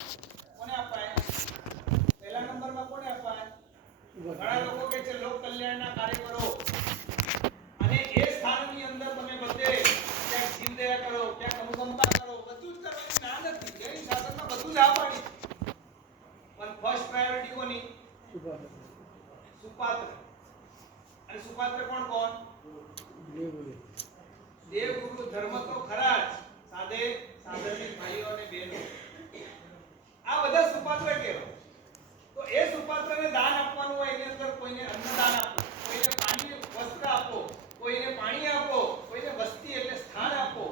કોને અપાય? પહેલા નંબરમાં કોને અપાય? ઘણા લોકો કહે છે લોક કલ્યાણના કાર્ય કરો અને એ સ્થાનની અંદર તમે બધે ક્યાંક જીવદયા કરો, ક્યાંક અનુકંપા કરો, બધું જ કરો એની ના નથી. જૈન શાસનમાં બધું જ આપવાની. પણ ફર્સ્ટ પ્રાયોરિટી કોની? સુપાત્ર. અને સુપાત્ર કોણ? દેવગુરુ ધર્મ તો ખરા જ, સાથે સાધર્મિક ભાઈઓ અને બહેનો, આ બધા સુપાત્ર કહેવાય. તો એ સુપાત્રને દાન આપવાનું હોય, એની અંદર કોઈને અન્નદાન આપો, કોઈને પાણી વસ્ત્ર આપો, કોઈને પાણી આપો, કોઈને વસ્તી એટલે સ્થાન આપો.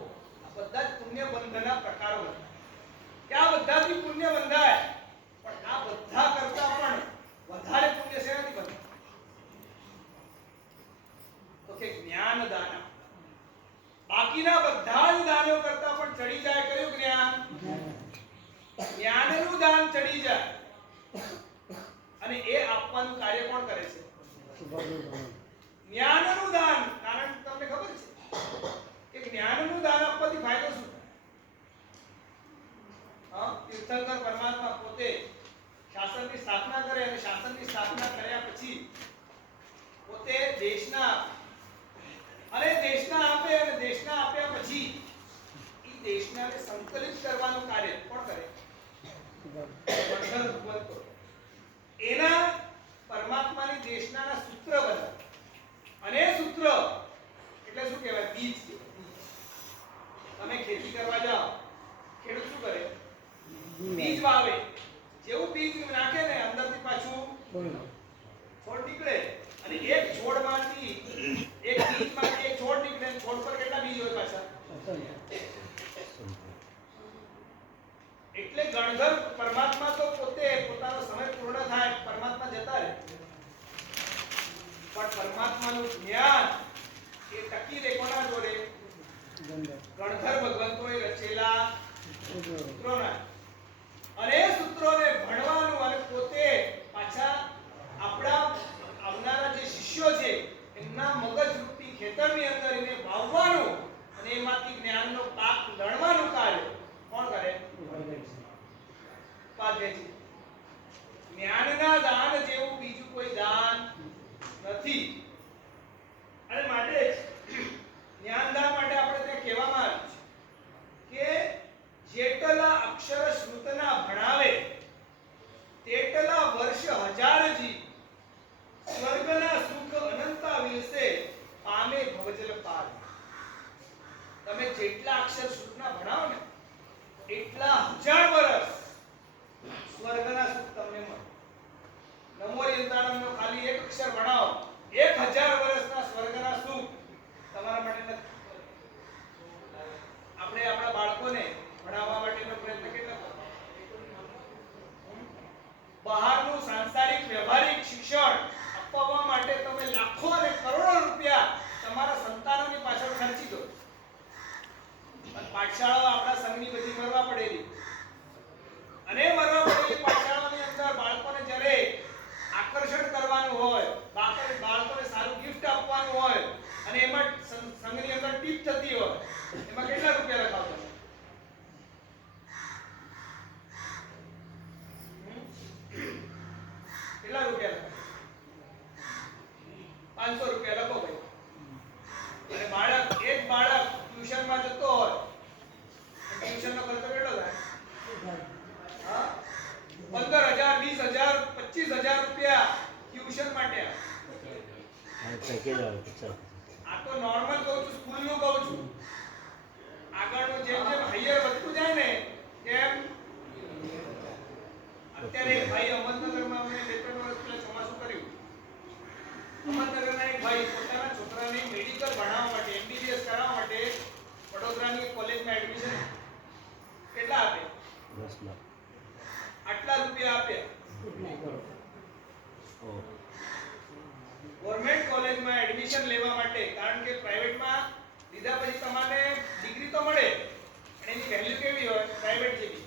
આ બધા જ પુણ્ય બંધના પ્રકારો હતા. કે આ બધાથી પુણ્ય બંધાય, પણ આ બધા કરતા પણ વધારે પુણ્ય શેનાથી બંધાય? તો કે જ્ઞાન દાન. બાકીના બધા જ દાનો કરતા પણ ચડી જાય કયું જ્ઞાન? જ્ઞાનનું દાન ચડી જાય. અને એ આપવાનું કાર્ય કોણ કરે છે? જ્ઞાનનું દાન. કારણ તમને ખબર છે કે જ્ઞાનનું દાન આપવાથી ફાયદો શું થાય? તીર્થંકર પરમાત્મા પોતે શાસનની સ્થાપના કરે અને શાસનની સ્થાપના કર્યા પછી પોતે દેશના અને દેશના આપે અને દેશના આપ્યા પછી એ દેશનાને સંકલિત કરવાનું કાર્ય કોણ કરે? ભગવંતો. એના પરમાત્માની દેશનાના સૂત્ર બને. અને સૂત્ર એટલે શું કહેવાય? બીજ. તમે ખેતી કરવા જાઓ, ખેડૂત શું કરે? બીજ વાવે. જેવું બીજ નાખે ને અંદરથી પાછું છોડ નીકળે. અને એક છોડમાંથી એક બીજમાંથી એક છોડ નીકળે. છોડ પર કેટલા બીજ હોય પાછા? એટલે ગણધર પરમાત્મા તો પોતે પોતાનો સમય પૂર્ણ થાય, પરમાત્મા જતા રહે, પણ પરમાત્માનું જ્ઞાન એ ટકી રહે કોના જોડે? ગણધર ભગવંતોએ રચેલા સૂત્રોના. અને એ સૂત્રોને ભણવાનું અને પોતે પાછા આપણા આવનારા જે શિષ્યો છે એમના મગજ રૂપી ખેતરની અંદર એને વાવવાનું અને એમાંથી જ્ઞાનનો પાક લણવાનું કાર્ય કોણ કરે? ઉપાધ્યાય. જ્ઞાનના દાન જેવું બીજું કોઈ દાન નથી. અને માટે જ્ઞાનદાન માટે આપણે ત્યાં કહેવામાં આવ્યું છે કે જેટલા અક્ષર શ્રુતના ભણાવે તેટલા વર્ષ હજારજી સ્વર્ગના સુખ અનંતા વિલસે પામે ભવજલ પાર. તમે જેટલા અક્ષર શ્રુતના ભણાવો ને એટલા હજાર વર્ષ સ્વર્ગના સુખ તમને મળે. નમો યંતાણમનો ખાલી એક અક્ષર ભણાવો, 1000 વર્ષના સ્વર્ગના સુખ તમારા માટે નથી. આપણે આપણા બાળકોને ભણાવવા માટેનો પ્રયત્ન કેટલો કરવો? બહારનું સાંસારિક વ્યવહારિક શિક્ષણ અપાવવા માટે તમે લાખો અને કરોડો રૂપિયા તમારા સંતાનોની પાછળ ખર્ચી દો. અને પાઠશાળાઓ આપણા સંઘની બધી મરવા પડેલી અને મરવા પડેલી પાઠશાળાની અંદર બાળકોને જ્યારે આકર્ષણ કરવાનું હોય, બાળકોને સારું ગિફ્ટ આપવાનું હોય અને એમાં સંઘની અંદર ટીપ થતી હોય, એમાં કેટલા રૂપિયા લખાવતા? કેટલા રૂપિયા લખાવ? 500 રૂપિયા લખો ભાઈ. અને બાળક એક બાળક ટ્યુશનમાં જતો હોય, ટ્યુશનનો ખર્ચો કેટલો થાય? 15,000 20,000 25,000 રૂપિયા ટ્યુશન માટે. આ તો નોર્મલ કહું છું, સ્કૂલનું કહું છું. આગળનું જેમ જેમ હાયર વધતું જાય ને તેમ અત્યારે એક ભાઈ અહમદનગરમાં અમે 2-3 વર્ષ પહેલા ચોમાસું કર્યું. અહમદનગરના એક ભાઈ પોતાના છોકરાને મેડિકલ ભણાવવા માટે, એમબીબીએસ કરાવવા માટે વડોદરાની એક કોલેજમાં એડમિશન કેટલા આપે? 10 લાખ. આટલા રૂપિયા આપ્યા. ગવર્નમેન્ટ કોલેજમાં એડમિશન લેવા માટે. કારણ કે પ્રાઇવેટમાં લીધા પછી તમને ડિગ્રી તો મળે પણ એની વેલ્યુ કેવી હોય? પ્રાઇવેટ જેવી.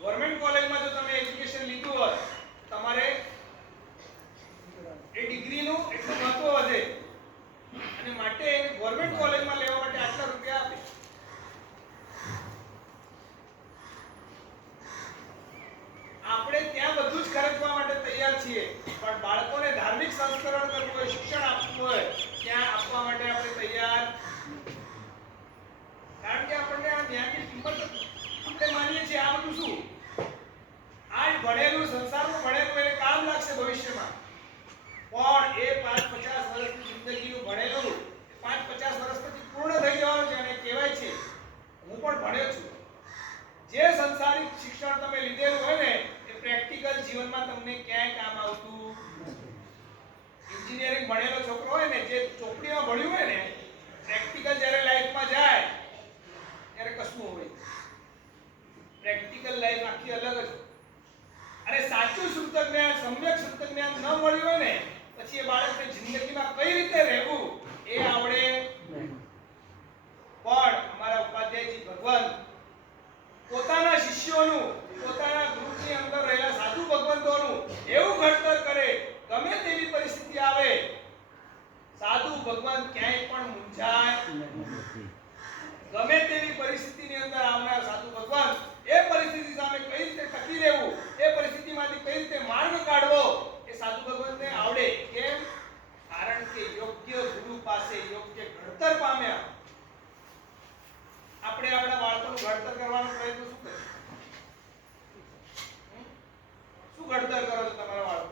ગવર્નમેન્ટ કોલેજમાં જો તમે એજ્યુકેશન લીધું હોય તમારે એ ડિગ્રીનું એટલું મહત્વ વધે અને માટે ગવર્નમેન્ટ કોલેજમાં લેવા માટે આટલા રૂપિયા આપે. છીએ, પણ બાળકોને ધાર્મિક સંસ્કરણ કરવું હોય, શિક્ષણ આપવું હોય, ત્યાં આપવા માટે આપણે તૈયાર. કારણ કે આપણને આ જ્ઞાનની કિંમત આપણે માનીએ છીએ. આ બધું શું આજ ભણેલું, સંસારમાં ભણેલું એને કામ લાગશે ભવિષ્યમાં, પણ એ 5-50 વર્ષની જિંદગીનું ભણેલું 5-50 વર્ષ પછી પૂર્ણ થઈ જવાનું છે. અને કહેવાય છે, હું પણ ભણ્યો છું, જે સંસારિક શિક્ષણ તમે લીધેલું હોય ને એ પ્રેક્ટિકલ જીવનમાં તમને ક્યાંય કામ આવતું. એન્જિનિયરિંગ ભણેલો છોકરો હોય ને, જે ચોપડીમાં ભણ્યું હોય ને, પ્રેક્ટિકલ જ્યારે લાઈફમાં જાય ત્યારે કશું હોય. પ્રેક્ટિકલ લાઈફ આખી અલગ જ હોય. અને સાચું શુદ્ધ જ્ઞાન, સમ્યક શુદ્ધ જ્ઞાન ન મળ્યું હોય ને, પછી એ બાળકને જિંદગીમાં કઈ રીતે રહેવું એ આવડે નહીં. પણ અમારા ઉપાધ્યાયજી ભગવાન પોતાના શિષ્યોનું, પોતાના ગ્રુપની અંદર રહેલા સાધુ ભગવંતોનું એવું ઘડતર કરે, ગમે તેવી પરિસ્થિતિ આવે, સાધુ ભગવાન ક્યાંય પણ મૂંઝાય નહીં. ગમે તેવી પરિસ્થિતિની અંદર આવનાર સાધુ ભગવાન એ પરિસ્થિતિ સામે કઈ રીતે ટકી રહેવું, એ પરિસ્થિતિમાંથી કઈ રીતે માર્ગ કાઢવો, એ સાધુ ભગવાનને આવડે. કેમ? કારણ કે યોગ્ય ગુરુ પાસે યોગ્ય ઘડતર પામ્યા. આપણે આપણા બાળકોનું ઘડતર કરવાનો પ્રયત્ન શું કરીએ? શું ઘડતર કરો છો તમારા બાળકો?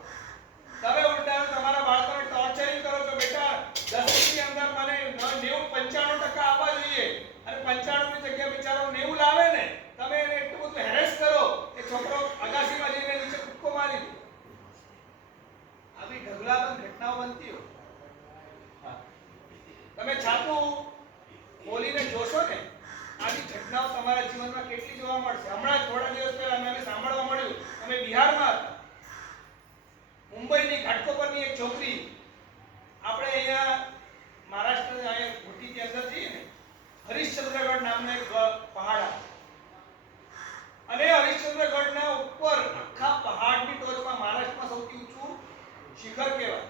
તમે ઉલટા તમારા બાળકોને ટોર્ચરિંગ કરો છો. બેટા 10 ની અંદર મને 90-95% આવવા જોઈએ, અને 95 ની જગ્યાએ બિચારો 90 લાવે ને, તમે એને એટલું બધું હેરેસ કરો કે છોકરો અગાસીમાં જઈને નીચે કૂદકો મારી દે. આવી ઢગલાબંધ ઘટનાઓ બનતી હોય. તમે છાપું ખોલીને જોશો ને, આવી ઘટનાઓ તમારા જીવનમાં કેટલી જોવા મળશે. હમણાં થોડા દિવસ પહેલા મને સાંભળવા મળ્યું, અમે બિહારમાં હતા, મુંબઈની ઘાટકોપરની એક છોકરી, આપણે અહીંયા મહારાષ્ટ્રના અહીંયા ઘોટીની અંદર જઈએ ને, હરિશ્ચંદ્રગઢ નામના એક પહાડ આવે, અને હરિશ્ચંદ્રગઢના ઉપર આખા પહાડની ટોચમાં મહારાષ્ટ્રમાં સૌથી ઊંચું શિખર કહેવાય.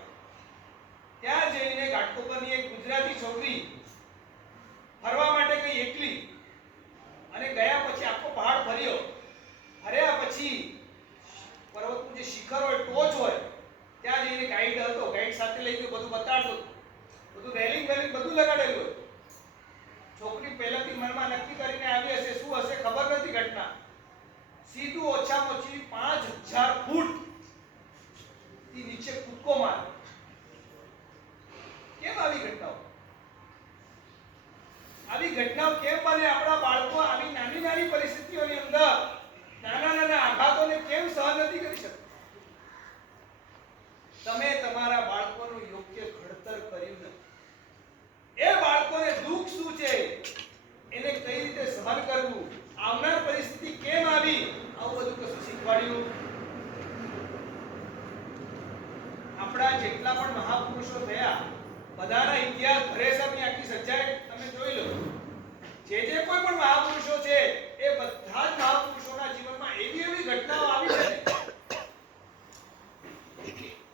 ત્યાં જઈને ઘાટકોપરની એક ગુજરાતી છોકરી ફરવા માટે ગઈ એકલી, અને ગયા પછી આખો પહાડ ફર્યો. ફર્યા પછી પર્વતનું જે શિખર હોય, ટોચ હોય, ત્યાં જઈને ગાઈડ હતો, ગાઈડ સાથે લઈ ગયો, બધું બતાડતો, બધું રેલિંગ બધું લગાડેલું હોય. છોકરી પહેલાથી મનમાં નક્કી કરીને આવી હશે, શું હશે ખબર નથી ઘટના. સીધું ઓછામાં ઓછી 5000 ફૂટ થી નીચે કૂદકો મારે. કેમ આવી ઘટનાઓ? આવી ઘટનાઓ કેમ બને? આપણા બાળકો આવી નાની નાની પરિસ્થિતિઓની અંદર નાના નાના આઘાતોને કેમ સહન નથી કરી શકતા? તમે તમારા બાળકોનું યોગ્ય ઘડતર કર્યું નથી. એ બાળકોને દુઃખ શું છે, એને કઈ રીતે સહન કરવું, આવનાર પરિસ્થિતિ કેમ આવી, આવું બધું કશું શીખવાડ્યું. આપણા જેટલા પણ મહાપુરુષો થયા, બધાના ઇતિહાસ ભરેસરની આખી સચ્ચાઈ તમે જોઈ લો. જે કોઈ પણ મહાપુરુષો છે, એ બધા જ મહાપુરુષોના જીવનમાં એવી એવી ઘટનાઓ આવી છે.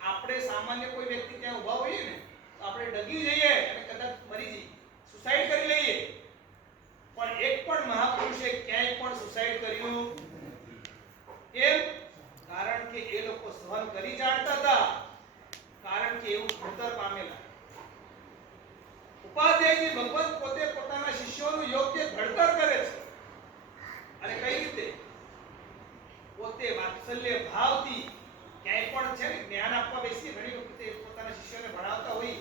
આપણે સામાન્ય કોઈ વ્યક્તિ ત્યાં ઊભા હોઈએ ને, તો આપણે ડગી જઈએ અને કદાચ મરી જઈએ, સુસાઇડ કરી લઈએ. પણ એક પણ મહાપુરુષે ક્યાંય પણ સુસાઇડ કર્યું કેમ? કારણ કે એ લોકો સહન કરી જાણતા હતા, કારણ કે એવું ઘડતર પામેલા. ઉપાધ્યાયજી ભગવંત પોતે પોતાના શિષ્યોનું યોગ્ય ઘડતર કરે છે. અને કઈ રીતે? પોતે વાત્સલ્ય ભાવથી ક્યાંય પણ છે ને જ્ઞાન આપવા બેસીએ, ઘણી વખતે પોતાના શિષ્યોને ભણાવતા હોય,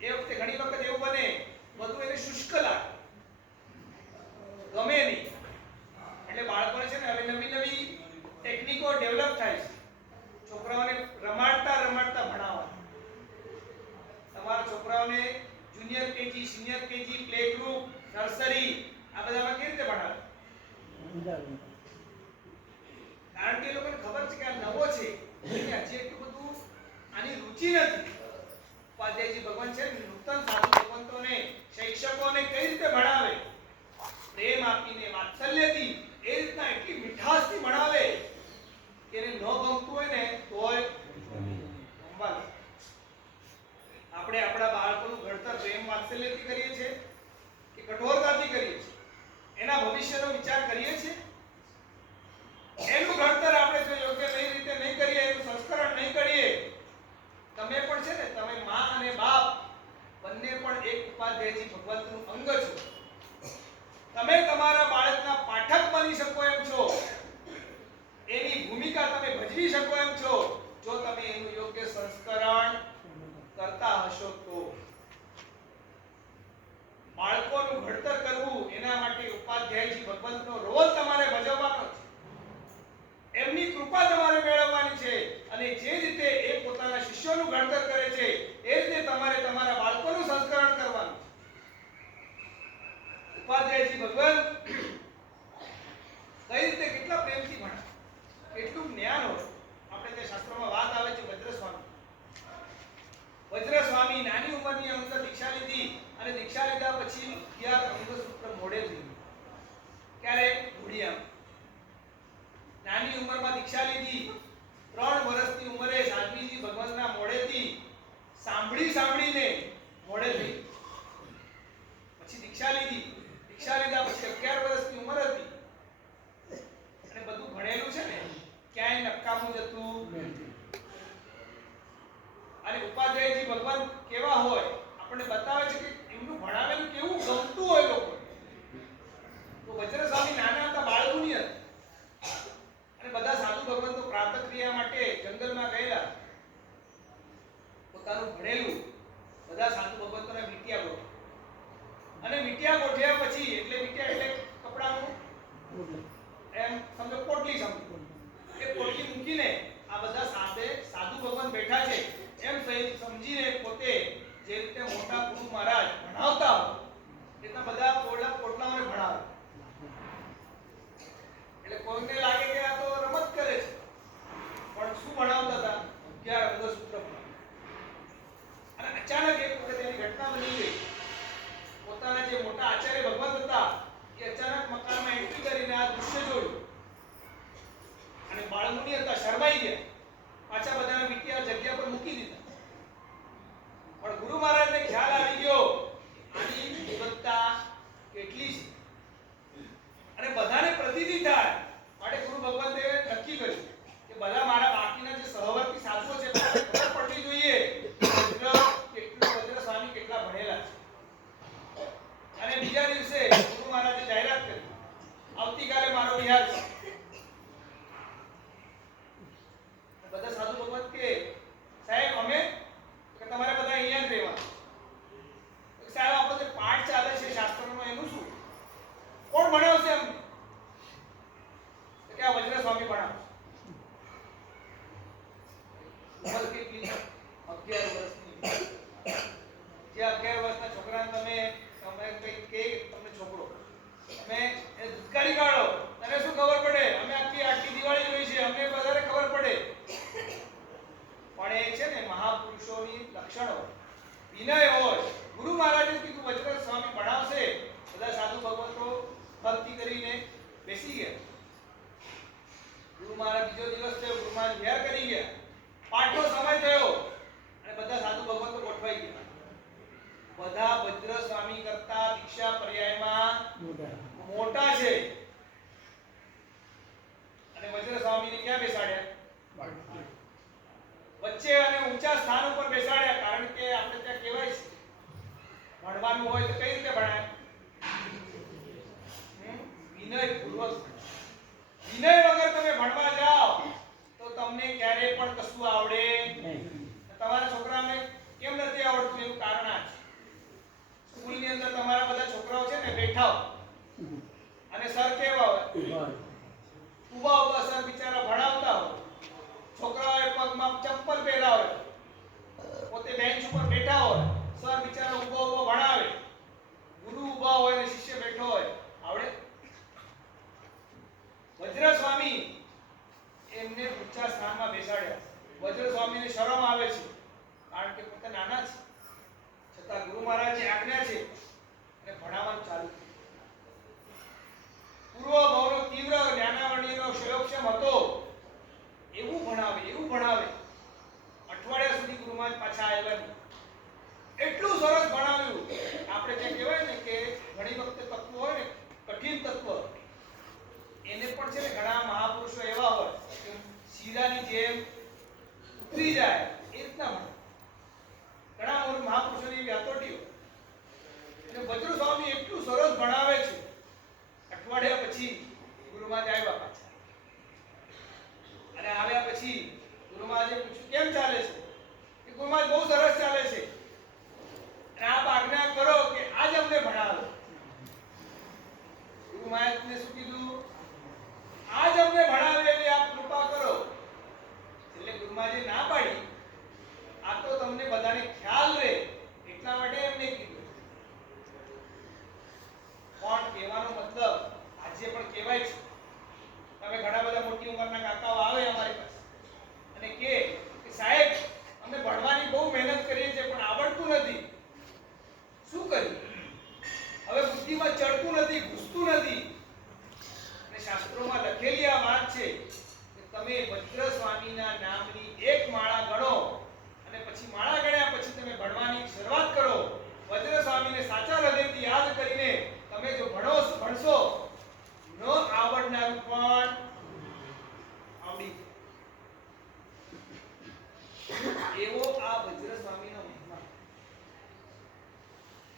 એ વખતે ઘણી વખત એવું બને બધું એને શુષ્ક લાગે, ગમે નહીં. એટલે બાળકોને છે ને હવે નવી નવી ટેકનિકો ડેવલપ થાય છે, છોકરાઓને રમાડતા રમાડતા ભણાવવા. તમારા છોકરાઓને junior KG, senior KG, play group, nursery, આ બધામાં કેવી રીતે ભણાવે? કારણ કે એ લોકોને ખબર છે કે આ નવો છે, હજી એટલું બધું આની રુચિ નથી. ઉપાધ્યાયજી ભગવાન છે નૂતન સાધુ ભગવંતોને, શિક્ષકોને કઈ રીતે ભણાવે? પ્રેમ આપીને, વાત્સલ્યથી, એ રીતના એટલી મીઠાશથી ભણાવે કે એને ન ગમતું હોય ને તોય ગમવા. આપણે આપણા બાળકોનું ઘડતર પ્રેમ વાત્સલ્યથી કરીએ છીએ કે કઠોરતાથી કરીએ છીએ? એના ભવિષ્યનો વિચાર કરીએ છીએ? એનું ઘડતર આપણે જો યોગ્ય રીતે નહીં કરીએ, એનું સંસ્કરણ નહીં ઉંમરમાં દીક્ષા લીધી. 3 વર્ષની ઉંમરે સાધ્વીજી ભગવાનના મોઢેથી સાંભળીને મોઢે થઈ. પછી દીક્ષા લીધી. દીક્ષા લીધા પછી 11 વર્ષની ઉંમર હતી. અને બધું ભણેલું છે ને, ક્યાંય નકામું જતું. અને ઉપાધ્યાયજી ભગવાન કેવા હોય આપણને બતાવે છે કે એમનું ભણાવેલું કેવું ગમતું હોય લોકો. તો વજ્ર સ્વામી નાના હતા, બાળકુની હતા. અને બધા સાધુ ભગવંતો પ્રાતઃ ક્રિયા માટે જંગલમાં ગયેલા. પોતાનું ભણેલું બધા સાધુ ભગવંતોને મીટિયા ગોઠવ્યા. અને મીટિયા ગોઠવ્યા પછી એટલે મીટિયા એટલે કપડાનું એમ સમજો પોટલી સમજો. એ પોટલી મૂકીને આ બધા સાધુ ભગવાન બેઠા છે એમ સમજીને પોતે જે રીતે મોટા ગુરુ મહારાજ ભણાવતા હોય એટલા બધા પોટલાઓને ભણાવે. એટલે કોઈને લાગે કે આ તો રમત કરે છે, પણ શું ભણાવતા હતા? 11 સૂત્ર ભણાવતા. અને અચાનક એક વખત એની ઘટના બની ગઈ. પોતાના જે મોટા આચાર્ય ભગવંત હતા એ અચાનક મકાનમાં એન્ટ્રી કરીને આ દૃશ્ય જોયું. અને બાળમુનિ હતા, શરમાઈ ગયા. પાછા બધાને મીટિયા જગ્યા પર મૂકી દીધા. પણ ગુરુ મહારાજને ખ્યાલ આવી ગયો આની વિગતતા કેટલી છે અને બધાને પ્રતીતિ થાય માટે ગુરુ ભગવંતે નક્કી કર્યું કે બધા મારા બાકીના જે સહવર્તી સાધુઓ છે બધાને ખબર પડવી જોઈએ વજ્ર સ્વામી કેટલા ભણેલા છે. અને બીજા દિવસે ગુરુ મહારાજે જાહેરાત કરી, આવતીકાલે મારો વિહાર છે. બધા સાધુ ભગવંત કે સાહેબ અમે કે તમારે બધા અહીંયા જ રહેવાનું. સાહેબ આપણો જે પાઠ ચાલે છે શાસ્ત્રનો એનું શું? કોણ ભણાવશે અમને? તો કે આ વજ્ર સ્વામી ભણાવશે. ઉંમર કેટલી? 11 વર્ષની. જે 11 વર્ષના છોકરાને તમે કંઈક કે તમને છોકરો તમે એ ધુતકારી કાઢો, તને શું ખબર પડે? અમે આખી દિવાળી જોઈ છે, અમને વધારે ખબર પડે. પણ એ છે ને મહાપુરુષોની લક્ષણો, વિનય હોય. ગુરુ મહારાજે કીધું વજ્ર સ્વામી ભણાવશે. બધા સાધુ ભગવંતો ભક્તિ કરીને બેસી ગયા. ગુરુ મહારાજ બીજો દિવસ થયો, ગુરુ મહારાજ વિહાર કરી ગયા. પાઠનો સમય થયો અને બધા સાધુ ભગવંતો ગોઠવાઈ ગયા. બધા વજ્ર સ્વામી કરતા દીક્ષા પર્યાયમાં મોટા છે. અને વજ્ર સ્વામીને ક્યાં બેસાડ્યા? વચ્ચે અને ઊંચા સ્થાન ઉપર બેસાડ્યા. કારણ કે આપણે ત્યાં કહેવાય છે ભણવાનું હોય તો કઈ રીતે ભણાય? વિનયપૂર્વક. વિનય વગર તમે ભણવા જાઓ તો તમને ક્યારેય પણ કશું આવડે નહીં. તમારા છોકરાને કેમ નથી આવડતું એનું કારણ આ છે. સ્કૂલની અંદર તમારા બધા છોકરાઓ છે ને બેઠા હોય અને સર કેવા હોય? ઉભા સર બિચારા ભણાવતા હોય. છોકરાઓએ પગમાં ચપ્પલ પહેર્યા હોય, પોતે બેન્ચ ઉપર બેઠા હોય, સર બિચારા ઉભા ભણાવે. ગુરુ ઉભા હોય અને શિષ્ય બેઠો હોય, આવડે? વજ્ર સ્વામી એમને ઊંચા સ્થાનમાં બેસાડ્યા. વજ્ર સ્વામીને શરમ આવે છે કારણ કે પોતે નાના છે, છતાં ગુરુ મહારાજની આજ્ઞા છે અને ભણાવવાનું ચાલુ કર્યું. પૂર્વ ભાવનો તીવ્ર જ્ઞાનાવર્ણ્યનો ક્ષયોક્ષમ હતો. એવું ભણાવે. અઠવાડિયા સુધી ગુરુ મહારાજ પાછા આવ્યા નહીં. એટલું સરસ ભણાવ્યું. આપણે જે કહેવાય ને કે ઘણી વખતે તત્વ હોય ને, કઠિન તત્વ, એને પણ છે ને ઘણા મહાપુરુષો એવા હોય કે શીરાની જેમ ઉતરી જાય એ રીતના ભણે. ઘણા મહાપુરુષોની વ્યાતોટી હોય. અને વજ્ર સ્વામી એટલું સરસ ભણાવે છે. અઠવાડિયા પછી ગુરુ મહારાજ આવ્યા પાછા. અને આવ્યા પછી ગુરુ મહારાજે પૂછ્યું કેમ ચાલે છે? કે ગુરુ મહારાજ બહુ સરસ ચાલે છે. અને આપ આજ્ઞા કરો કે આજ અમને ભણાવો. ગુરુ મહારાજને શું કીધું? આજ અમને ભણાવે એવી આપ કૃપા કરો. એટલે ગુરુ મહારાજે ના પાડી. આ તો તમને બધાને ખ્યાલ રહે એટલા માટે એમને કીધું. પણ કહેવાનો મતલબ આજે પણ કહેવાય છે. તમે ઘણા બધા મોટી ઉંમરના કાકાઓ આવે અમારી પાસે અને કે સાહેબ અમે ભણવાની બહુ મહેનત કરીએ છીએ પણ આવડતું નથી. શું કરીએ? હવે બુદ્ધિમાં ચડતું નથી, ઘૂસતું નથી. અને શાસ્ત્રોમાં લખેલી આ વાત છે કે તમે વજ્ર સ્વામીના નામની એક માળા ગણો અને પછી માળા ગણ્યા પછી તમે ભણવાની શરૂઆત કરો. વજ્ર સ્વામીને સાચા હૃદયથી યાદ કરીને તમે જો ભણશો ન આવડનારું પણ આવડી એવો આ વજ્ર સ્વામીનો મહિમા.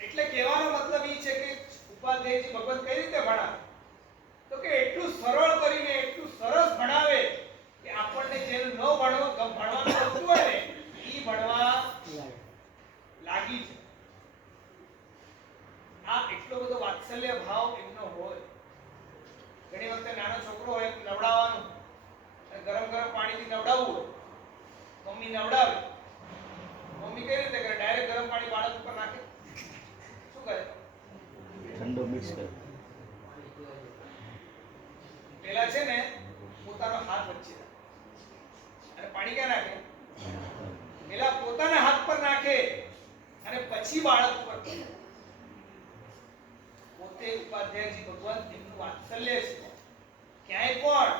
એટલે કહેવાનો મતલબ એ છે કે ઉપાધ્યાયજી ભગવાન કઈ રીતે ભણાવે તો કે એટલું સરળ કરીને એટલું સરસ ભણાવે કે આપણને જેનું ન ભણવાનું ગમતું હોય ને ઈ ભણવા લાગી જાય. આ એટલો બધો વાત્સલ્ય ભાવ એમનો હોય. ઘણી વખતે નાનો છોકરો હોય નવડાવવાનું અને ગરમ પાણીથી નવડાવવું હોય, મમ્મી નવડાવે, મમ્મી કઈ રીતે કરે? ડાયરેક્ટ ગરમ પાણી બાળક ઉપર નાખે? શું કરે? ઠંડો મિક્સ કરે. પેલા છે ને પોતાનો હાથ વચ્ચે અને પાણી ક્યાં નાખે? પેલા પોતાના હાથ પર નાખે અને પછી બાળક ઉપર કરે. પોતે ઉપાધ્યાયજી ભગવાન એમનું વાત્સલ્ય છે. ક્યાંય પણ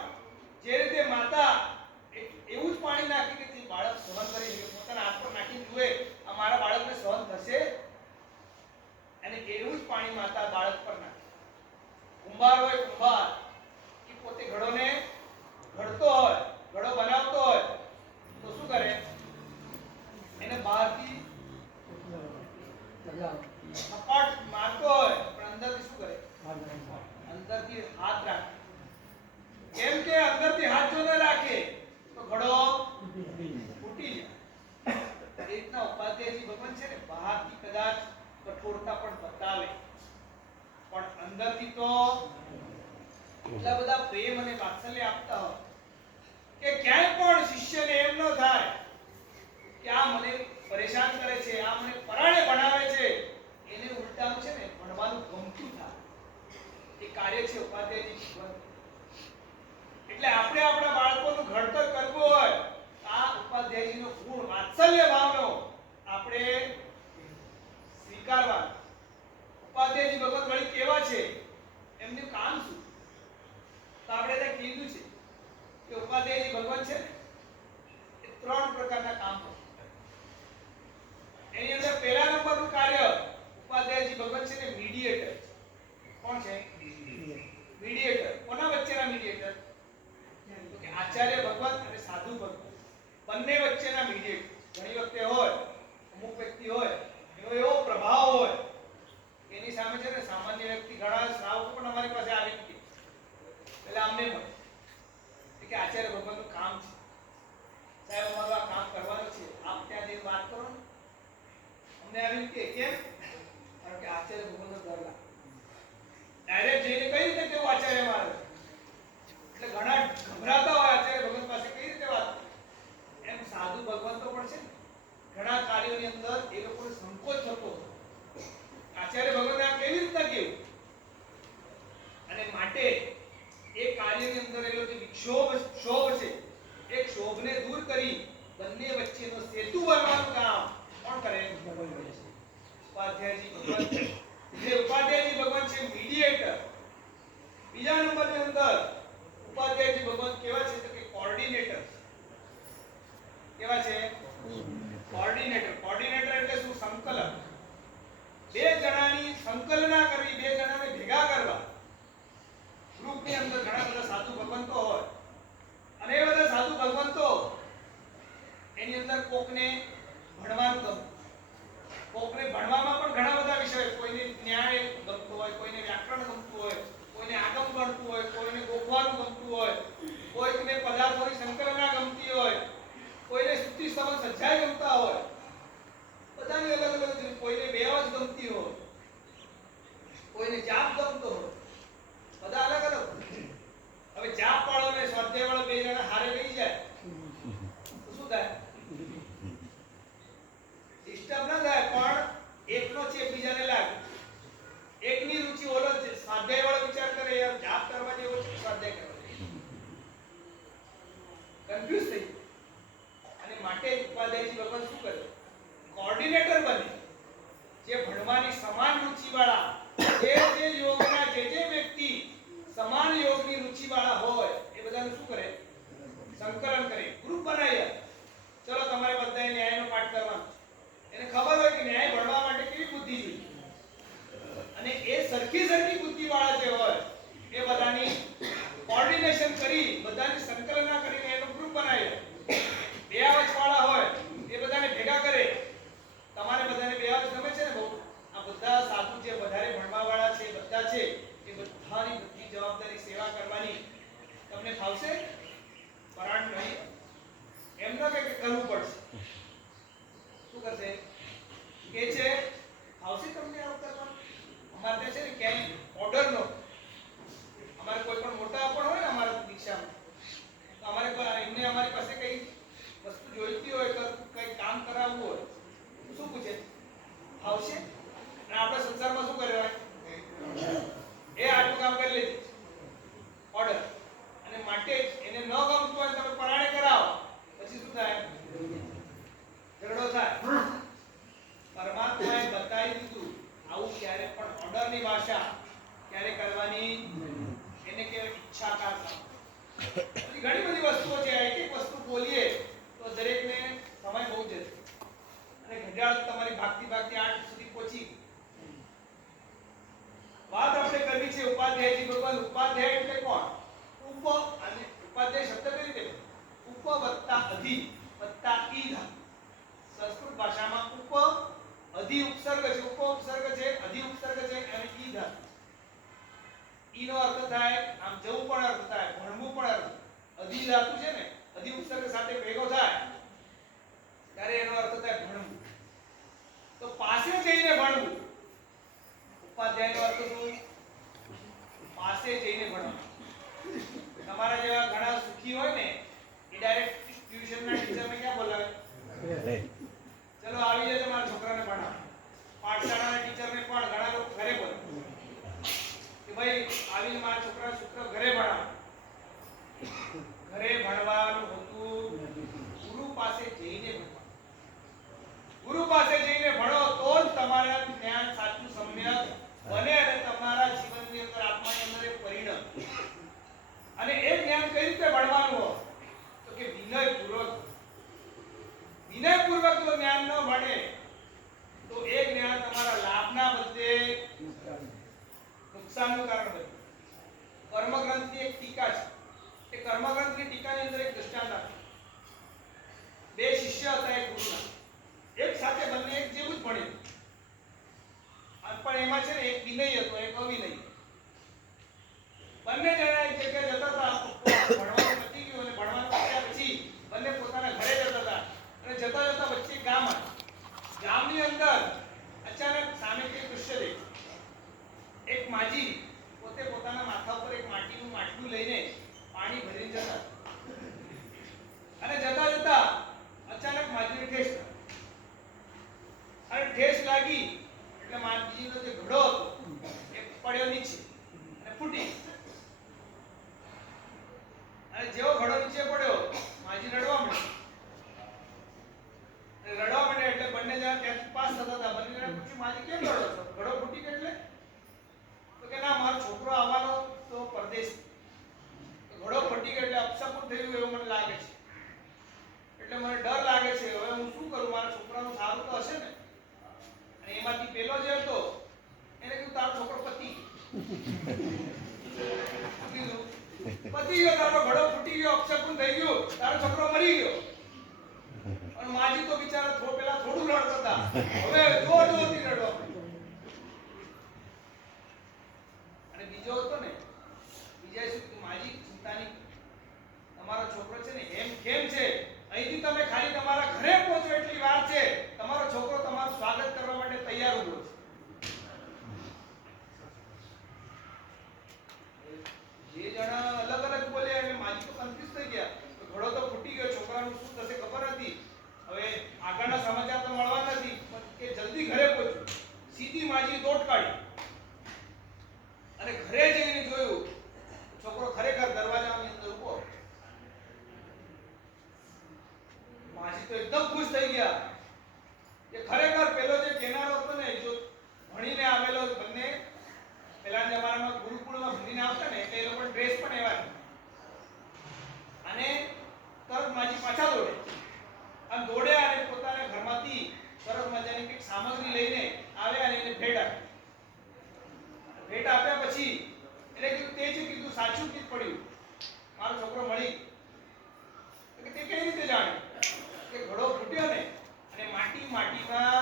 જે રીતે માતા એવું જ પાણી નાખી કે તે બાળક સહન કરી શકે, પોતાના હાથ પર નાખી જુએ આ મારા બાળકને સહન થશે, અને એવું જ પાણી માતા બાળક પર નાખે. કુંભાર હોય કુંભાર એ પોતે ઘડોને ઘડતો હોય, ઘડો બનાવતો હોય તો શું કરે? એને બહારથી સપાટ મારતો હોય પણ અંદરથી શું કરે? અંદરથી હાથ રાખે. કેમ કે અંદરથી હાથ જો ન રાખે તો ઘડો ફૂટી જાય. એ રીતના ઉપાધ્યાયજી ભગવાન છે ને બહારથી કદાચ કઠોરતા પણ બતાવે પણ અંદરથી તો એટલા બધા પ્રેમ અને વાત્સલ્ય આપતા હોય કે ક્યાંય પણ શિષ્યને એમ ન થાય કે આ મને પરેશાન કરે છે, આ મને પરાણે ભણાવે છે. એને ઉલટાનું છે ને ભણવાનું ગમતું થાય. એ કાર્ય છે ઉપાધ્યાયજી ભગવાન. એટલે આપણે આપણા બાળકોનું ઘડતર કરવું હોય આ ઉપાધ્યાયજીનો ગુણ વાત્સલ્ય ભાવનો આપણે સ્વીકારવાનો. ઉપાધ્યાયજી ભગવાન વળી કેવા છે, એમનું કામ શું? તો આપણે ત્યાં કીધું છે કે ઉપાધ્યાયજી ભગવાન છે ને એ 3 પ્રકારના કામ કરે. એની અંદર પહેલા નંબરનું કાર્ય ઉપાધ્યાયજી ભગવાન છે ને મીડિયેટર. કોણ છે? મીડિયેટર. કોના વચ્ચેના મીડિયેટર? તો કે આચાર્ય ભગવાન અને સાધુ ભગવાન બંને વચ્ચેના મીડિયેટર. ઘણી વખતે હોય અમુક વ્યક્તિ હોય એવો પ્રભાવ હોય એની સામે છે ને સામાન્ય વ્યક્તિ ઘણા શ્રાવકો પણ અમારી પાસે આવી હતી એટલે અમને મળે કે આચાર્ય ભગવાનનું કામ છે, સાહેબ અમારું આ કામ કરવાનું છે, આપ ત્યાં જઈને વાત કરો ને. અમને આવી કે કેમ? કારણ કે આચાર્ય ભગવાનનો ડર લાગે. ડાયરેક્ટ જઈને કઈ રીતે કેવું આચાર્ય મારે? એટલે ઘણા ગભરાતા હોય આચાર્ય ભગવાન પાસે કઈ રીતે વાત. એમ સાધુ ભગવંતો પણ છે ને ઘણા કાર્યોની અંદર એ લોકોને સંકોચ થતો આચાર્ય ભગવાન આ કેવી રીતના કેવું, અને માટે એ કાર્યની અંદર એલો જે ક્ષોભ છે એ ક્ષોભને દૂર કરી બંને વચ્ચેનો સેતુ બનવાનું કામ કોણ કરે? ઉપાધ્યાયજી ભગવાન. જે ઉપાધ્યાયજી ભગવાન છે મીડિયેટર. બીજા નંબરની અંદર ઉપાધ્યાયજી ભગવાન કેવા છે તો કે કોઓર્ડિનેટર. કેવા છે? કોઓર્ડિનેટર. કોઓર્ડિનેટર એટલે શું? સંકલન. બે જણાની સંકલના કરવી, બે જણાને ભેગા કરવા. ગ્રુપની અંદર ઘણા બધા સાધુ ભગવંતો હોય અને એ બધા સાધુ ભગવંતો એની અંદર કોકને ભણવાનું ગમતું, કોકને ભણવામાં પણ ઘણા બધા વિષય, કોઈને ન્યાય ગમતો હોય, કોઈને વ્યાકરણ ગમતું હોય, કોઈને આગમ ગમતું હોય, કોઈને ગોખવાનું ગમતું હોય, કોઈને પદાર્થોની સંકલના ગમતી હોય, કોઈને શ્રુતિ સંબંધ સજ્જાય ગમતા હોય. બધાની અલગ અલગ છે. કોઈને બેવાજ ગમતી હોય, કોઈને જાપ ગમતો હોય, બધા અલગ અલગ. હવે જાપ વાળો ને સ્વાધ્યાય વાળો બે જણા હારે લઈ જાય તો શું થાય? ડિસ્ટર્બ ના થાય પણ એકનો ચેપ બીજાને લાગે. એકની રુચિ ઓલો સ્વાધ્યાય વાળો વિચાર કરે યાર જાપ કરવા જેવો છે, સ્વાધ્યાય કરવા જેવો. કન્ફ્યુઝ થઈ. અને માટે ઉપાધ્યાયજી ભગવાન શું કરે? કોઓર્ડિનેટર બને. જે ભણવાની સમાન રુચિ વાળા, જે યોગના જે વ્યક્તિ સમાન યોગની રુચિ વાળા હોય એ બધાને શું કરે? સંકલન કરી ગ્રુપ બનાવ્યા. ચલો તમારે બધાએ ન્યાયનો પાઠ કરવાનો. એને ખબર હોય કે ન્યાય ભણવા માટે કેવી બુદ્ધિ જોઈએ. અને એ સરખી બુદ્ધિ વાળા જે હોય એ બધાની કોઓર્ડિનેશન કરી બધાની સંકલન કરીને એનો ગ્રુપ બનાવ્યો. બે અવાજ વાળા હોય એ બધાને ભેગા કરે. તમારે બધાને બે અવાજ ગમે છે ને બહુ? આ બધા સાધુ જે વધારે ભણવા વાળા છે બધા છે એ બધાની બધી જવાબદારી સેવા કરવાની તમને ફાવશે? પરાણ નહીં. એમ ન કે કરવું પડશે. શું કરશે? કે છે ફાવશે તમને આવું કરવાનું? અમારે ત્યાં છે ને ક્યાંય ઓર્ડર નો. અમારે કોઈ પણ મોટા પણ હોય ને અમારા દીક્ષામાં તો એમને અમારી પાસે કઈ વસ્તુ જોઈતી હોય કે કઈ કામ કરાવવું હોય તો શું પૂછે? ફાવશે? અને આપણે સંસારમાં શું કરેવાય? એ આટલું કામ કરી લેજે ઓર્ડર. અને માટે જ એને ન ગમતું હોય તમે પરાણે કરાવો પછી શું થાય? ઝઘડો થાય. પરમાત્માએ બતાવી દીધું આવું ક્યારે પણ ઓર્ડરની ભાષા ક્યારે કરવાની એને કે ઈચ્છાકાર કામ. ઘણી બધી વસ્તુઓ છે. એક એક વસ્તુ બોલીએ તો દરેકને સમય બહુ જશે. અને ઘડિયાળ તમારી ભાગતી 8 સુધી પહોંચી. વાત આપણે કરવી છે ઉપાધ્યાયજી ભગવાન. ઉપાધ્યાય એટલે કોણ? ઉપ અને ઉપાધ્યાય શબ્દ કઈ રીતે? ઉપ વત્તા અધિ વત્તા ઈ ધાતુ. સંસ્કૃત ભાષામાં ઉપ અધિ ઉપસર્ગ છે, ઉપ ઉપસર્ગ છે, અધિ ઉપસર્ગ છે અને ઈ ધાતુ. ઈ નો અર્થ થાય આમ જવું પણ અર્થ થાય, ભણવું પણ અર્થ. અધિ ધાતુ છે ને અધિ ઉપસર્ગ સાથે ભેગો થાય ત્યારે એનો અર્થ થાય ભણવું. તો પાસે જઈને ભણવું. ઉપાધ્યાયનો અર્થ શું? પાસે જઈને ભણવું. તમારા જેવા ઘણા સુખી હોય ને એ ડાયરેક્ટ ટ્યુશનના ટીચરને ક્યાં બોલાવે? ચલો આવી જજો મારા છોકરાને ભણાવો. પાઠશાળાના ટીચરને પણ ઘણા લોકો ઘરે બોલાવે કે ભાઈ આવીને મારા છોકરા શુક્ર ઘરે ભણાવો. ઘરે ભણવાનું હોતું ગુરુ પાસે જઈને ભણવાનું. ગુરુ પાસે જઈને ભણો તો જ તમારા જ્ઞાન સાચું સમ્યક બને અને તમારા જીવનની અંદર આત્માની અંદર એક પરિણમ. અને એ જ્ઞાન કઈ રીતે ભણવાનું હોય તો કે વિનયપૂર્વક. વિનયપૂર્વક જો જ્ઞાન ન ભણે તો એ જ્ઞાન તમારા લાભના બદલે નુકસાનનું કારણ બને. કર્મગ્રંથની એક ટીકા છે. એ કર્મગ્રંથની ટીકાની અંદર એક દૃષ્ટાંત આપ્યું. બે શિષ્ય હતા એક ગુરુના. એક સાથે બંને એક જેવું જ ભણ્યું. પણ એમાં છે ને એક વિનય હતો એક અવિનય. બંને જણા એક જગ્યાએ જતા હતા. ભણવાનું પતી ગયું અને ભણવાનું પત્યા પછી બંને પોતાના ઘરે જતા હતા. અને જતા જતા વચ્ચે ગામ આવ્યું. ગામની અંદર અચાનક સામે એક દૃશ્ય દેખ્યું. એક માજી પોતે પોતાના માથા ઉપર એક માટીનું માટલું લઈને પાણી ભરીને જતા. અને જતા જતા અચાનક માજીને ઠેસ લાગી. અને ઠેસ લાગી એટલે માજીનો જે ઘડો હતો એ પડ્યો નીચે અને ફૂટી. અને જેવો ઘડો નીચે પડ્યો માજી રડવા માંડી. રડવા માંડ્યા એટલે બંને જણા ત્યાંથી પાસ થતા હતા. બંને જણા પૂછ્યું માજી કેમ રડો છો? ઘડો ફૂટી ગયો એટલે? તો કે ના મારો છોકરો આવવાનો તો પરદેશ. ઘોડો ફટી ગયો એટલે અપસપુર થયું એવું મને લાગે છે. એટલે મને ડર લાગે છે. હવે હું શું કરું? મારા છોકરાનું સારું તો હશે ને? અને એમાંથી પેલો જે હતો એને કીધું તારો છોકરો પતી ગયો, તારો ઘોડો ફૂટી ગયો, અપસપુર થઈ ગયું, તારો છોકરો મરી ગયો. અને માજી તો બિચારા પેલા થોડું રડતા હતા, હવે જોર જોરથી રડવા માંડ્યા. અને બીજો હતો ને બીજા શું કીધું? માજી ચિંતા નહીં, તમારો છોકરો છે ને એમ કેમ છે? અહીંથી તમે ખાલી તમારા ઘરે પહોંચો એટલી વાર છે, તમારો છોકરો તમારું સ્વાગત કરવા માટે તૈયાર ઉભો છે. જે જણા અલગ અલગ બોલ્યા એટલે માજી તો કન્ફ્યુઝ થઈ ગયા. ઘોડો તો ફૂટી ગયો, છોકરાનું શું થશે ખબર નથી. હવે આગળના સમાચાર તો મળવા નથી કે જલ્દી ઘરે પહોંચ્યું. સીધી માજી દોટ કાઢી અને ઘરે જઈને જોયું છોકરો ખરેખર દરવાજાની અંદર ઊભો. માજી તો એકદમ ખુશ થઈ ગયા કે ખરેખર પેલો જે કેનારો હતો ને જો ભણીને આવેલો. બંને પેલા જમાનામાં ગુરુકુળમાં ભણીને આવતા ને એટલે એ લોકો ડ્રેસ પણ એવા. અને માજી પાછા દોડે અને દોડ્યા અને પોતાના ઘરમાંથી સરસ મજાની કંઈક સામગ્રી લઈને આવ્યા અને એને ભેટ આપી. ભેટ આપ્યા પછી એને કીધું તે જે કીધું સાચું જ પડ્યું, મારો છોકરો મળી. કે તે કેવી રીતે જાણ્યું? કે ઘડો ફૂટ્યો ને અને માટીમાં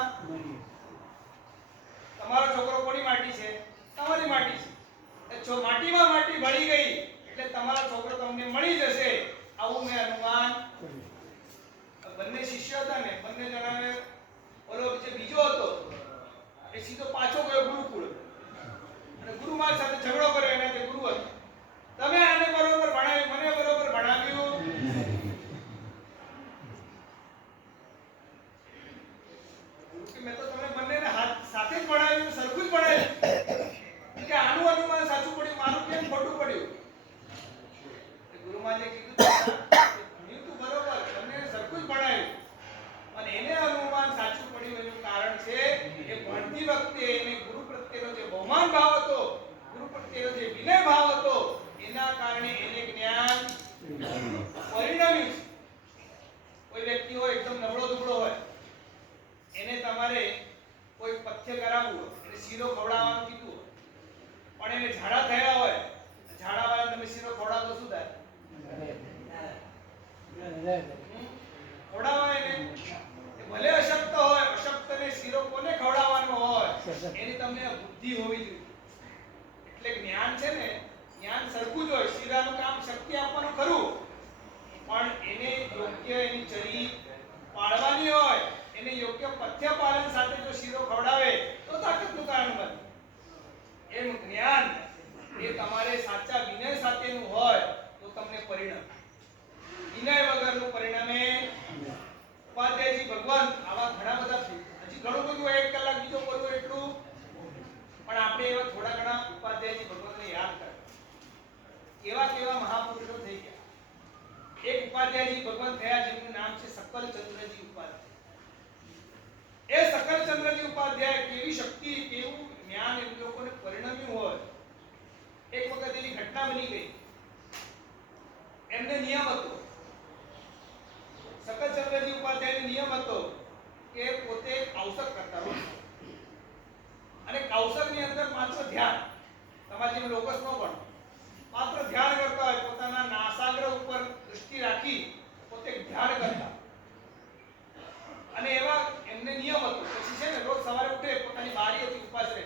તમારો છોકરો કોની માટી છે? તમારી માટી છે. જો માટીમાં માટી ભળી ગઈ એટલે તમારો છોકરો તમને મળી જશે, આવું મેં અનુમાન. બંને શિષ્ય હતા ને, બંને જણાને ઓલો જે બીજો હતો એ સીધો પાછો ગયો ગુરુકુળ અને ગુરુમાન સાથે ઝઘડો કર્યો. એના જે ગુરુ હતો, તમે આને બરોબર ભણાવ્યું, મને બરોબર ભણાવ્યું. મેં તો તમને બંનેને સાથે જ ભણાવ્યું, સરખું જ ભણાવ્યું. કે આનું અનુમાન સાચું પડ્યું, મારું કેમ ખોટું પડ્યું? ગુરુમાને કીધું ભણ્યું તું બરોબર, બંનેને સરખું જ ભણાવ્યું અને એને અનુમાન સાચું પડ્યું. એનું કારણ છે કે ભણતી વખતે એને ગુરુ પ્રત્યેનો જે બહુમાન ભાવ હતો, ગુરુ પ્રત્યેનો જે વિનય ભાવ હતો, એના કારણે એને જ્ઞાન પરિણમ્યું છે. કોઈ વ્યક્તિ હોય એકદમ નબળો દુબળો હોય, એને તમારે કોઈ પથ્ય કરાવવું હોય, એને શીરો ખવડાવવાનું કીધું હોય, પણ એને ઝાડા થયા હોય, ઝાડાવાળાને તમે શીરો ખવડાવો તો શું થાય? ખવડાવવા એને ભલે અશક્ત હોય, અશક્તને શીરો કોને ખવડાવવાનો હોય? એની તમને બુદ્ધિ હોવી જોઈએ. એટલે જ્ઞાન છે ને, જ્ઞાન સરખું જ હોય. શીરાનું કામ શક્તિ આપવાનું ખરું, પણ એને યોગ્ય એની ચરી પાડવાની હોય. એને યોગ્ય પથ્ય પાલન સાથે જો શીરો ખવડાવે તો તાકાતનું કારણ બને. એમ જ્ઞાન એ તમારે સાચા વિનય સાથેનું હોય તો તમને પરિણામ. વિનય વગરનું પરિણામે ઉપાધ્યાયજી ભગવાન આવા ઘણા બધા છે. હજી ઘણું બધું 1 કલાક બીજો બોલવું એટલું, પણ આપણે એવા થોડા ઘણા ઉપાધ્યાયજી ભગવાનને યાદ કર. કેવા કેવા મહાપુરુષો થઈ ગયા. એક ઉપાધ્યાયજી ભગવાન થયા જેમનું નામ છે સકલચંદ્રજી ઉપાધ્યાય. એ સકલચંદ્રજી ઉપાધ્યાય કેવી શક્તિ, કેવું જ્ઞાન એ લોકોને પરિણમ્યું હોય. એક વખત એવી ઘટના બની ગઈ. એમને નિયમ હતો, સકલચંદ્રજી ઉપાધ્યાયનો નિયમ હતો કે પોતે કૌશક કરતા હોય અને કૌશકની અંદર માત્ર ધ્યાન, તમારે જેમ લોકસ નો પણ માત્ર ધ્યાન કરતા હોય, પોતાના નાસાગ્ર ઉપર દૃષ્ટિ રાખી પોતે ધ્યાન કરતા. અને એવા એમને નિયમ હતો. પછી છે ને રોજ સવારે ઉઠે, પોતાની બારી હતી ઉપાસ રહે,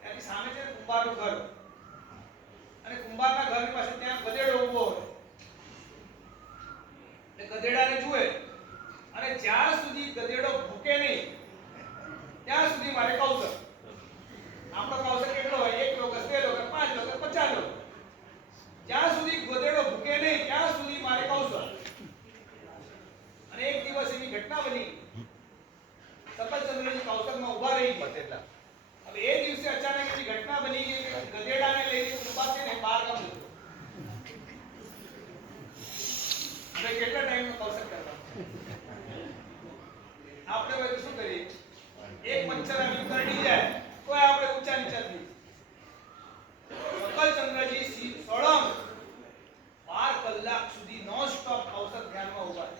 ત્યાંથી સામે છે કુંભારનું ઘર અને કુંભારના ઘરની પાસે ત્યાં ગધેડો ઊભો હોય. એટલે ગધેડાને જુએ અને જ્યાં સુધી ગધેડો ભૂકે નહીં ત્યાં સુધી મારે કૌશક. આપણો કૌશક કેટલો હોય? 1 લોકસ, 2 લોકસ, 5 લોકસ, 50 લોકસ. જ્યાં સુધી ગધેડો ભૂકે નહીં ત્યાં સુધી મારે કૌશક. અને એક દિવસ એની ઘટના બની, સકલચંદ્રજી કૌશકમાં ઊભા રહી ગયા. હવે એ દિવસે અચાનક એવી ઘટના બની ગઈ કે ગધેડાને લઈને ઊભા છે ને બહાર ગામ જતો. હવે કેટલા ટાઈમનો કૌશક કરતા આપણે હવે શું કરીએ? એક મચ્છર આવી કરડી જાય તો આપણે ઊંચા નીચા થઈ. સકલચંદ્રજી સળંગ 12 કલાક સુધી નોન સ્ટોપ કૌશક ધ્યાનમાં ઊભા.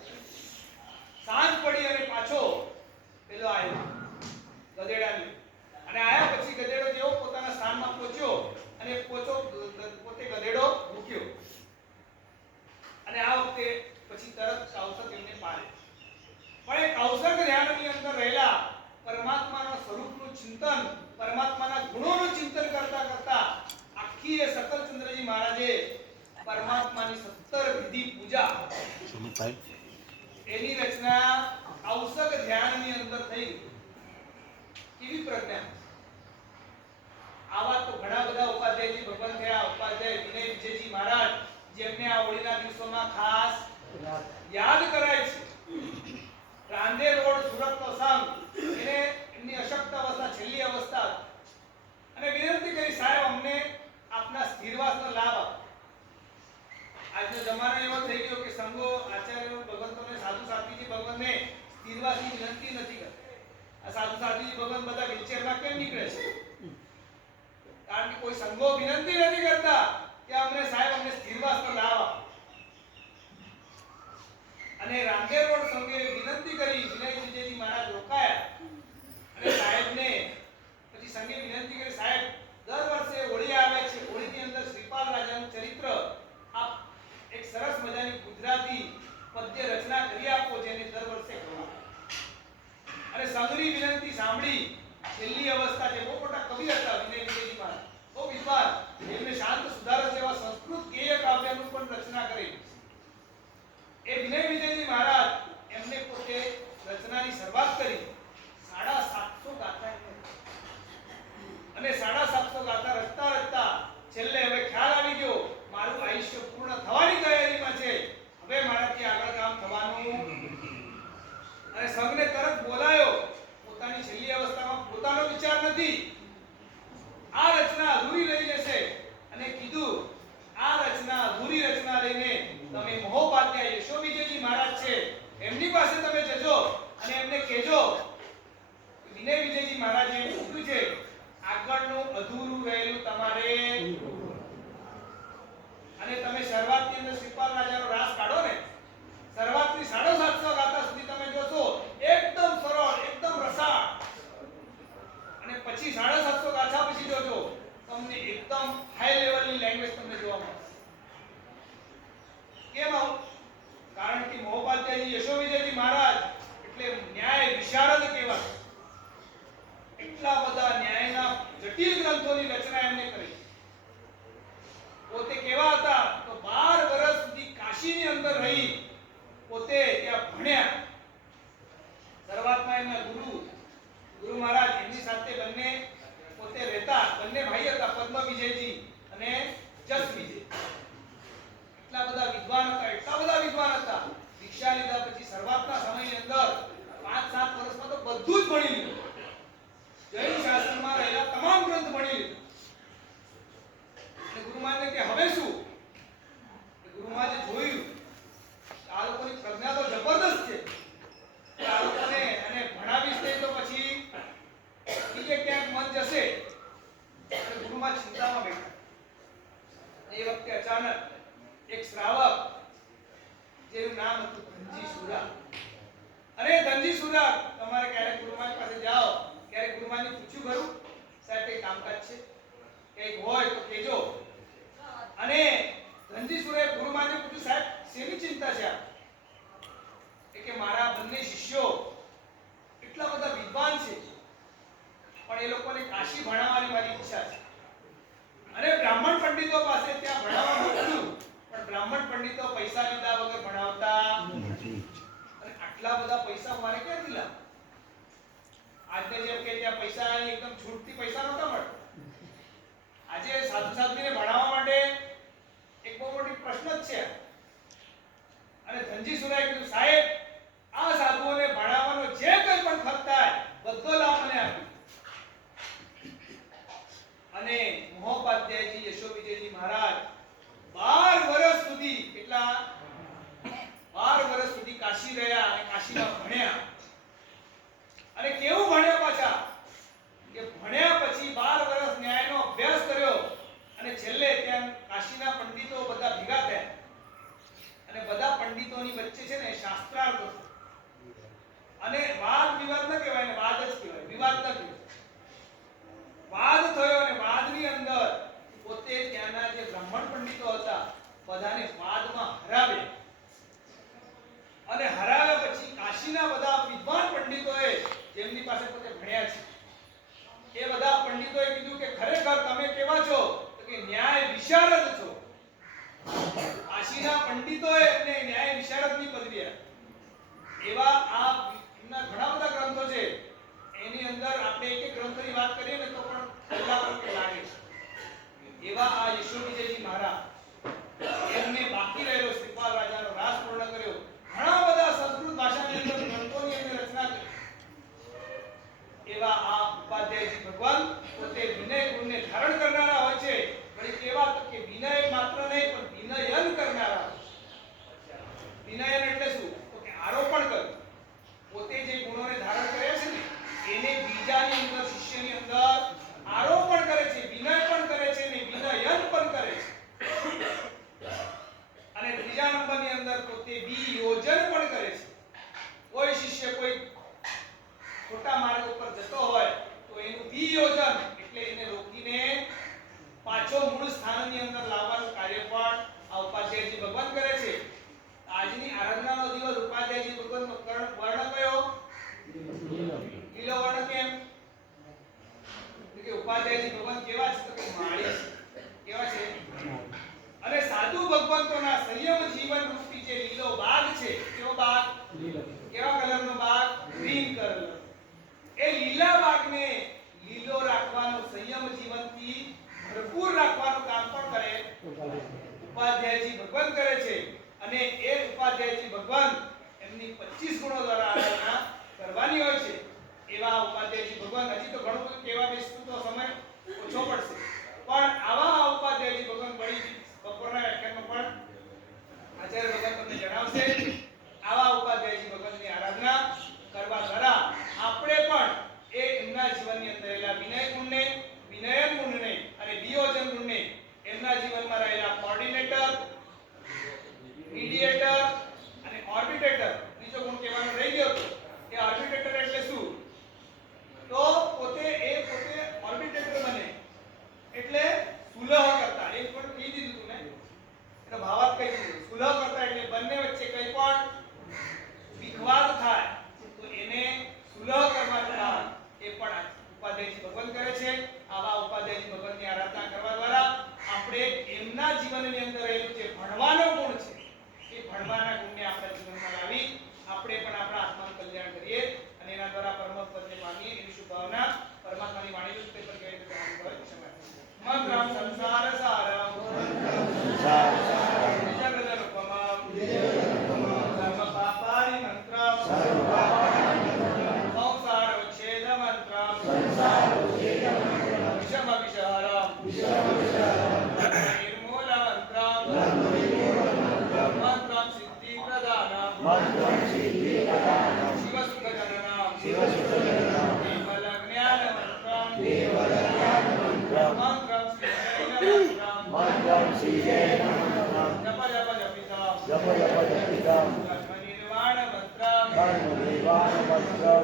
સાંજ પડી અને પાછો પેલો આવ્યો ગધેડાને, અને આયા પછી ગધેડો જેવો પોતાના સ્થાનમાં પહોંચ્યો અને પોતે ગધેડો ભૂક્યો. અને આ વખતે પછી તરત કૌશક એમને પાડે. પણ એ કૌશક ધ્યાનની અંદર રહેલા પરમાત્માના સ્વરૂપનું ચિંતન, પરમાત્માના ગુણોનું ચિંતન કરતા કરતા આખી એ સકલચંદ્રજી મહારાજે પરમાત્માની 17 વિધિ પૂજા એની રચના કૌશક ધ્યાનની અંદર થઈ. કેવી પ્રજ્ઞા! આવા તો ઘણા બધા ઉપાધ્યાયજી ભગવાન થયા. ઉપાધ્યાય વિનય વિજયજી મહારાજ, જેમને આ હોળીના દિવસોમાં ખાસ યાદ કરાય છે. રાંદે રોડ સુરતનો સંઘ, એને એમની અશક્ત અવસ્થા, છેલ્લી અવસ્થા, અને વિનંતી કરી, સાહેબ અમને આપના સ્થિરવાસનો લાભ આપો. આજનો જમાનો એવો થઈ ગયો કે સંઘો, આચાર્યો, ભગવંતોને, સાધુ સાધ્વીજી ભગવાનને સ્થિરવાસની વિનંતી નથી કરતા. આ સાધુ સાધ્વીજી ભગવાન બધા વ્હીલચેરમાં કેમ નીકળે છે? કારણ કે કોઈ સંઘો વિનંતી નથી કરતા કે અમને સાહેબ અમને સ્થિરવાસનો લાભ આપો. અને રાંદેર રોડ સંઘે વિનંતી કરી વિનય વિજયજી મહારાજ રોકાયા અને સાહેબને પછી સંઘે વિનંતી કરી સાહેબ દર વર્ષે હોળી આવે છે હોળીની અંદર શ્રીપાલ રાજાનું ચરિત્ર આપ એક સરસ મજાની ગુજરાતી પદ્ય રચના કરી આપો જેને દર વર્ષે ગવાય અને સંઘની વિનંતી સાંભળી છેલ્લી અવસ્થા જે બહુ મોટા કવિ હતા વિનય વિજયજી મહારાજ બહુ વિદ્વાન એમને શાંત સુધારક જેવા સંસ્કૃત ગેય કાવ્યનું પણ રચના કરી એ વિનય વિજયજી મહારાજ એમને પોતે રચનાની શરૂઆત કરી 750 ગાથા અને 750 ગાથા રચતા રચતા છેલ્લે હવે ખ્યાલ આવી ગયો મારું આયુષ્ય પૂર્ણ થવાની તૈયારીમાં છે હવે મારાથી આગળ કામ થવાનું અને સંઘને તરત બોલાયો પોતાની છેલ્લી અવસ્થામાં પોતાનો વિચાર નથી આ રચના અધૂરી રહી જશે અને કીધું આ રચના અધૂરી રચના લઈને તમે મહોપાધ્યાય યશો વિજયજી મહારાજ છે એમની પાસે તમે જજો અને એમને કહેજો વિનય વિજયજી મહારાજે કીધું છે આગળનું અધૂરું રહેલું તમારે અને તમે શરૂઆતની અંદર શ્રીપાલ રાજાનો રાસ કાઢો ને શરૂઆતની 750 ગાથા સુધી તમે જોશો એકદમ સરળ એકદમ રસાળ અને પછી 750 ગાથા પછી જોજો તમને એકદમ હાઈ લેવલની લેંગ્વેજ તમને જોવા મળશે કેમ આવું કારણ કે મહોપાધ્યાયજી યશો વિજયજી મહારાજ એટલે ન્યાય વિશારદ કહેવાય એટલા બધા ન્યાયના જટિલ ગ્રંથોની રચના એમને કરી પોતે કેવા હતા તો 12 વર્ષ સુધી કાશીની અંદર રહી પોતે ત્યાં ભણ્યા શરૂઆતમાં એમના ગુરુ મહારાજ એમની સાથે બંને પોતે રહેતા બંને ભાઈ હતા પદ્મ વિજયજી અને જસ વિજય એટલા બધા વિદ્વાન હતા દીક્ષા લીધા પછી શરૂઆતના સમયની અંદર 5-7 વર્ષમાં તો બધું જ ભણી લીધું જૈન શાસ્ત્રમાં રહેલા તમામ ગ્રંથ ભણી લીધા અને ગુરુમાને કે હવે શું ગુરુમાને જોયું આ લોકોની પ્રજ્ઞા તો જબરદસ્ત છે આ લોકોને અને ભણાવીશ નહીં તો પછી બીજે ક્યાંક મન જશે અને ગુરુમાં ચિંતામાં બેઠા એ વખતે અચાનક એક શ્રાવક જેનું નામ હતું ધનજી સુરા અને ધનજી સુરા તમારે ક્યારેક ગુરુમાન પાસે જાઓ ક્યારેક ગુરુમાનને પૂછ્યું ખરું સાહેબ કઈ કામકાજ છે કંઈક હોય તો કહેજો અને ધનજી સુરાએ ગુરુમાનને પૂછ્યું સાહેબ શેની ચિંતા છે કે મારા બંને શિષ્યો એટલા બધા વિદ્વાન છે પણ એ લોકોને કાશી ભણાવવાની મારી ઈચ્છા છે અને બ્રાહ્મણ પંડિતો પાસે ત્યાં ભણાવવા મોકલ્યું પણ બ્રાહ્મણ પંડિતો પૈસા લીધા વગર ભણાવતા અને આટલા બધા પૈસા મારે ક્યાંથી લાવ આજે જેમ કે ત્યાં પૈસા એકદમ છૂટથી પૈસા નહોતા મળતા આજે સાધુ સાધ્વીને ભણાવવા માટે એક બહુ મોટી પ્રશ્ન જ છે અને ધનજી સુરાએ કીધું સાહેબ આ સાધુઓને ભણાવવાનો જે કંઈ પણ ખર્ચ થાય બધો લાભ મને આપો અને મહોપાધ્યાયજી યશો વિજયજી મહારાજ 12 વર્ષ સુધી કેટલા 12 વર્ષ સુધી કાશી રહ્યા અને કાશીમાં ભણ્યા અને કેવું ભણ્યા પાછા કે ભણ્યા પછી 12 વર્ષ ન્યાયનો અભ્યાસ કર્યો અને છેલ્લે ત્યાં કાશીના પંડિતો બધા ભેગા થયા અને બધા પંડિતોની વચ્ચે છે ને શાસ્ત્રાર્થ હતો અને વાદ વિવાદ ન કહેવાય ને વાદ જ કહેવાય વિવાદ ન કહેવાય વાદ થયો અને વાદની અંદર પોતે ત્યાંના જે બ્રાહ્મણ પંડિતો હતા બધાને વાદમાં હરાવ્યા અને હરાવ્યા પછી કાશીના બધા વિદ્વાન પંડિતોએ જેમની પાસે પોતે ભણ્યા છે એ બધા પંડિતોએ કીધું કે ખરેખર તમે કેવા છો તો કે ન્યાય વિશારદ છો કાશીના પંડિતોએ એમને ન્યાય વિશારદની પદવી આપી એવા આ એમના ઘણા બધા ગ્રંથો છે એની અંદર આપણે એક ગ્રંથની વાત કરીએ ને તો પણ કલાક લાગે એવા આ યશો વિજયજી મહારાજ એમને બાકી રહેલો શ્રીપાલ રાજાનો રાસ પૂર્ણ કર્યો ઘણા બધા સંસ્કૃત ભાષાની અંદર ગ્રંથોની એમને રચના કરી એવા આ ઉપાધ્યાયજી ભગવાન પોતે વિનય ગુણને ધારણ કરનારા હોય છે વળી કેવા તો કે વિનય માત્ર નહીં પણ વિનયન કરનારા વિનયન એટલે શું તો કે આરોપણ કરવું પોતે જે ગુણોને ધારણ કર્યા છે ને એને બીજાની અંદર શિષ્યની અંદર આરોપણ કરે છે વિનય પણ કરે છે ને વિનયન પણ કરે છે અને ત્રીજા નંબરની અંદર પોતે વિયોજન પણ કરે શિષ્ય કોઈ ખોટા માર્ગ ઉપર જતો હોય તો એનું વિયોજન એટલે એને રોકીને પાછો મૂળ સ્થાનની અંદર લાવવાનું કાર્ય પણ આ ઉપાધ્યાયજી ભગવાન કરે છે. આજની આરાધનાનો દિવસ ઉપાધ્યાયજી ભગવાનનો વર્ણ કયો? લીલો વર્ણ. કેમ? કે ઉપાધ્યાયજી ભગવાન કેવા છે? તો કે માળી છે. કેવા છે? અને સાધુ ભગવંતોના સંયમ જીવન રૂપી જે લીલો બાગ છે, કેવો બાગ? લીલો. કેવા કલરનો બાગ? Green colour. એ લીલા બાગને લીલો રાખવાનું, સંયમ જીવનથી ભરપૂર રાખવાનું કામ પણ કરે ઉપાધ્યાયજી ભગવાન કરે છે. અને એ ઉપાધ્યાયજી ભગવાન એમની 25 ગુણો દ્વારા આરાધના કરવાની હોય છે. એવા ઉપાધ્યાયજી ભગવાન, હજી તો ઘણું બધું કહેવા બેસતું તો સમય ઓછો પડશે, પણ આવા ઉપાધ્યાયજી ભગવાન બળી બપોરના વ્યાખ્યાનમાં પણ આચાર્ય ભગવાન તમને જણાવશે. આવા ઉપાધ્યાયજી ભગવાનની આરાધના કરવા દ્વારા આપણે પણ એ એમના જીવનની અંદર રહેલા વિનય ગુણને, વિનયન ગુણને અને વિયોજન ગુણને, એમના જીવનમાં રહેલા કોઓર્ડિનેટર, મીડિયેટર અને ઓર્બિટેટર, બીજો ગુણ કહેવાનો રહી ગયો હતો. એ ઓર્બિટેટર એટલે શું? તો પોતે ઓર્બિટેટર બને એટલે સુલહ કરતા. એક પણ કહી દીધું તું ને, એનો ભાવાર્થ કહી દીધું. સુલહ કરતા એટલે બંને વચ્ચે કંઈ પણ વિખવાદ થાય તો એને સુલહ કરવાનું કામ એ પણ ઉપાધ્યાયજી ભગવાન કરે છે. આવા ઉપાધ્યાયજી ભગવાનની આરાધના કરવા દ્વારા આપણે એમના જીવનની અંદર રહેલું જે ભણવાનો ગુણ છે, એ ભણવાના ગુણને આપણા જીવનમાં લાવી આપણે પણ આપણા આત્માનું કલ્યાણ કરીએ અને એના દ્વારા પરમ પદને પામીએ એવી શુભભાવના પરમાત્માની વાણીનું પેપર કેવી રીતે મંત્રમ સંસાર સારમ જગદનુપમમ ધર્મ પાપારી મંત્રમ સંસાર ઉચ્છેદ મંત્રમ વિષમ વિષહરમ નિર્મૂલ મંત્રમ મંત્રમ સિદ્ધિ પ્રદાનમ શિવ સુખ જનનમ કેવલ જ્ઞાન મંત્રમ મંત્રમ શ્રીજૈન મંત્રમ જપ જપ જપિતમ ધર્મ નિર્વાણ મંત્રમ